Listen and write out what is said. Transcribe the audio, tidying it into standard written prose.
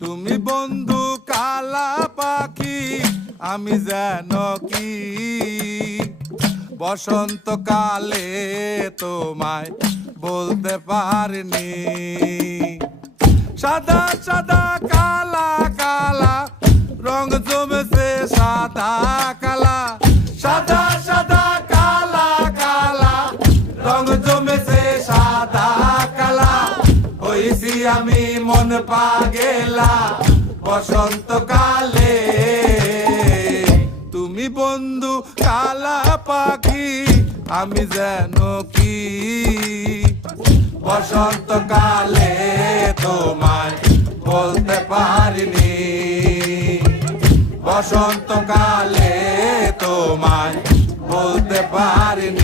তুমি বন্ধু কালা পাখি, আমি যেন কি বসন্তকালে তোমায় বলতে পারিনি। সাদা সাদা কালা কালা রং জমেছে সাদা কালা, সাদা সাদা কালা কালা রং জমেছে সাদা কালা। হইছি আমি মন পাগেলা বসন্তকালে। তুমি বন্ধু কালা পাখি, আমি যেন কি বসন্তকালে তোমায় বলতে পারিনি। বসন্তকালে তোমায় বলতে পারিনি।